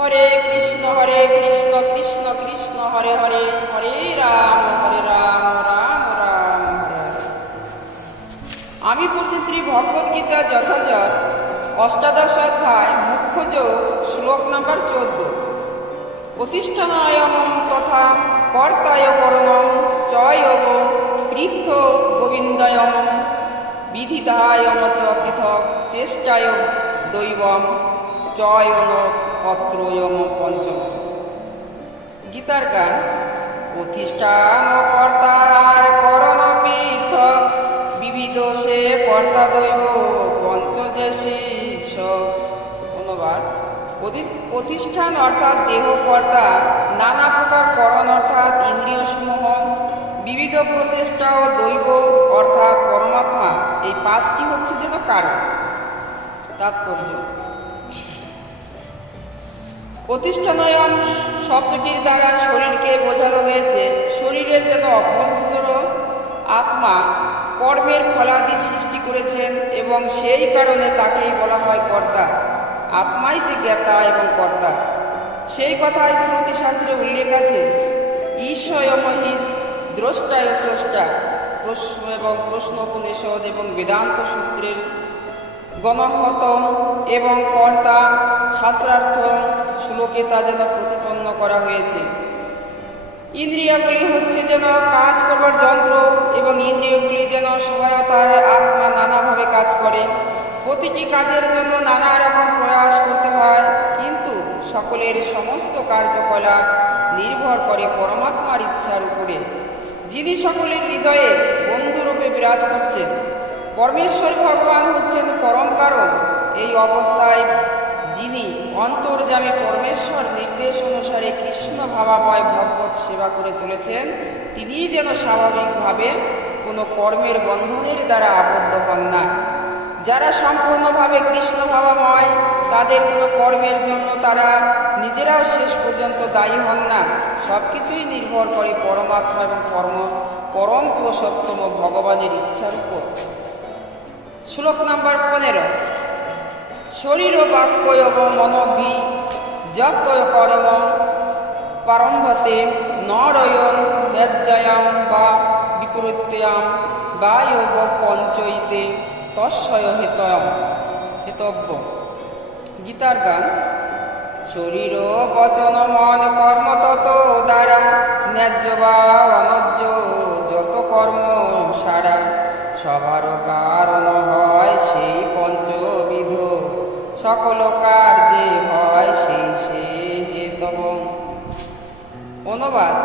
হরে কৃষ্ণ কৃষ্ণ কৃষ্ণ হরে হরে, হরে রাম রাম রাম হরে হরে। আমি পড়ছি শ্রী ভগবদ্গীতা যথাযথ অষ্টাদশ অধ্যায় মুখ্য যোগ শ্লোক নাম্বার 14। প্রতিষ্ঠানায়ম তথা কর্তায় পরমম চয়ব পৃথ গোবিন্দয়ম বিধিদায়ম চ পৃথক চেষ্টায় দৈবম চয়ন অত্রয়ম পঞ্চম। গীতার গান। প্রতিষ্ঠান কর্তার করণ পৃথক বিবিধ সে কর্তা দৈব পঞ্চজে শীর্ষ। অনুবাদ। প্রতিষ্ঠান অর্থাৎ দেহ কর্তা, নানা প্রকার করণ অর্থাৎ ইন্দ্রিয় সমূহ, বিবিধ প্রচেষ্টা ও দৈব অর্থাৎ পরমাত্মা, এই পাঁচটি হচ্ছে যেন কারণ। তাৎপর্য। প্রতিষ্ঠানয়ন শব্দটির দ্বারা শরীরকে বোঝানো হয়েছে। শরীরের যেন অভ্যন্তর আত্মা কর্মের ফলাদি সৃষ্টি করেছেন এবং সেই কারণে তাকেই বলা হয় কর্তা। আত্মাই যে জ্ঞাতা এবং কর্তা, সেই কথাই শ্রুতি শাস্ত্রে উল্লেখ আছে। ঈশ্বয়ম হি দ্রষ্টায় স্রষ্টা। প্রশ্ন এবং প্রশ্ন উপনিষদ এবং বেদান্ত সূত্রের গণহত এবং কর্তা শাস্ত্রার্থ শ্লোকে তা যেন প্রতিপন্ন করা হয়েছে। ইন্দ্রিয়গুলি হচ্ছে যেন কাজ করবার যন্ত্র এবং ইন্দ্রিয়গুলি যেন সহায়তার আত্মা নানাভাবে কাজ করে। প্রতিটি কাজের জন্য নানা রকম প্রয়াস করতে হয়, কিন্তু সকলের সমস্ত কার্যকলাপ নির্ভর করে পরমাত্মার ইচ্ছার উপরে, যিনি সকলের হৃদয়ে বন্ধুরূপে বিরাজ করছেন। পরমেশ্বর ভগবান হচ্ছেন পরম কারণ। এই অবস্থায় যিনি অন্তর্যামী পরমেশ্বর নির্দেশ অনুসারে কৃষ্ণ ভাবাময় ভগবত সেবা করে চলেছেন, তিনিই যেন স্বাভাবিকভাবে কোনো কর্মের বন্ধনের দ্বারা আবদ্ধ হন না। যারা সম্পূর্ণভাবে কৃষ্ণ ভাবাময়, তাদের কোনো কর্মের জন্য তারা নিজেরাও শেষ পর্যন্ত দায়ী হন না। সব কিছুই নির্ভর করে পরমাত্মা এবং পরম পুরুষোত্তম ভগবানের ইচ্ছার উপর। শ্লোক নাম্বার 15। শরীর বাক্যয় মনোভি যতয় কর্ম প্রারম্ভতে নরয়ন ন্যায্যায়াম বা বিপরীত্যাম বা যোগ পঞ্চইতে তস্যয় হেতব্য। গীতার গান। শরীর বচন মন কর্ম তত দ্বারা ন্যায্য বা অন্যায্য যত কর্ম সারা সবার কারণ হয় সেই পঞ্চবিধ সকল কার্যে হয় সেই সে হেতব। অনুবাদ।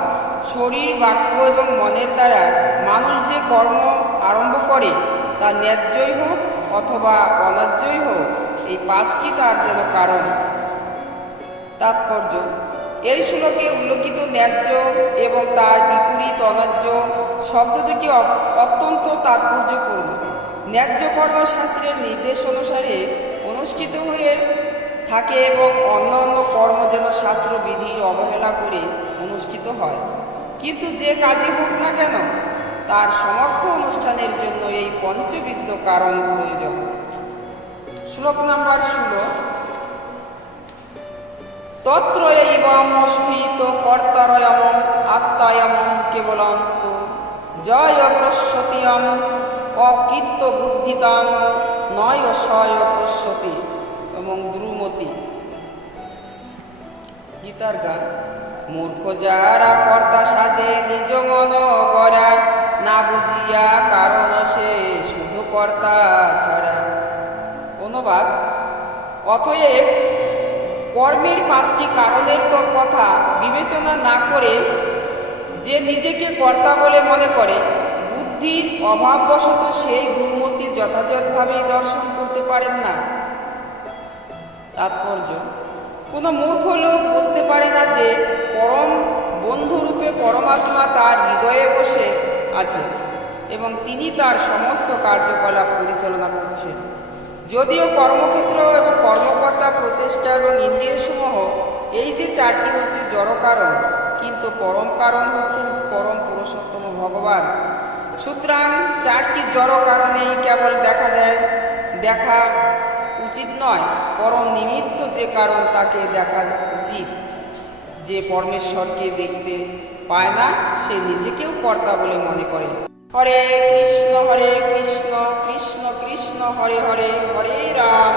শরীর বাক্য এবং মনের দ্বারা মানুষ যে কর্ম আরম্ভ করে, তা ন্যায্যই হোক অথবা অন্যায্যই হোক, এই পাঁচটি তার যেন কারণ। তাৎপর্য। এই শ্লোকে উল্লেখিত ন্যায্য এবং তার বিপরীত অন্যায্য শব্দ দুটি অত্যন্ত তাৎপর্যপূর্ণ। ন্যায্য কর্ম শাস্ত্রের নির্দেশ অনুসারে অনুষ্ঠিত হয়ে থাকে এবং অন্যান্য কর্ম যেন শাস্ত্রবিধির অবহেলা করে অনুষ্ঠিত হয়। কিন্তু যে কাজই হোক না কেন, তার সমক্ষ অনুষ্ঠানের জন্য এই পঞ্চবিধ কারণ প্রয়োজন। শ্লোক নাম্বার 16। তত্রৈবম স্মৃত কর্তারয়ম আত্মায়ম কেবলম তু জয় প্রস্যতিয়ম অকৃত্য বুদ্ধিতাম নয় সয় প্রস্যতি এবং দ্রুমতি। গীতার গান। মূর্খ যারা কর্তা সাজে নিজ মন গড়া, না বুঝিয়া কারণ সে শুধু কর্তা ছাড়া। অনুবাদ। অতএব কর্মের পাঁচটি কারণের তো কথা বিবেচনা না করে যে নিজেকে কর্তা বলে মনে করে, বুদ্ধির অভাববশত সেই দুর্মতি যথাযথভাবেই দর্শন করতে পারেন না। তাৎপর্য। কোনো মূর্খ লোক বুঝতে পারে না যে পরম বন্ধুরূপে পরমাত্মা তার হৃদয়ে বসে আছে এবং তিনি তার সমস্ত কার্যকলাপ পরিচালনা করছেন। যদিও কর্মক্ষেত্র এবং কর্মকর্তা, প্রচেষ্টা এবং ইন্দ্রিয়সমূহ, এই যে চারটি হচ্ছে জড় কারণ, কিন্তু পরম কারণ হচ্ছেন পরম পুরুষোত্তম ভগবান। সুতরাং চারটি জড় কারণেই কেবল দেখা উচিত নয়, পরম নিমিত্ত যে কারণ তাকে দেখা উচিত। যে পরমেশ্বরকে দেখতে পায় না সে নিজেকেও কর্তা বলে মনে করে। হরে কৃষ্ণ কৃষ্ণ কৃষ্ণ কৃষ্ণ হরে হরে, হরে রাম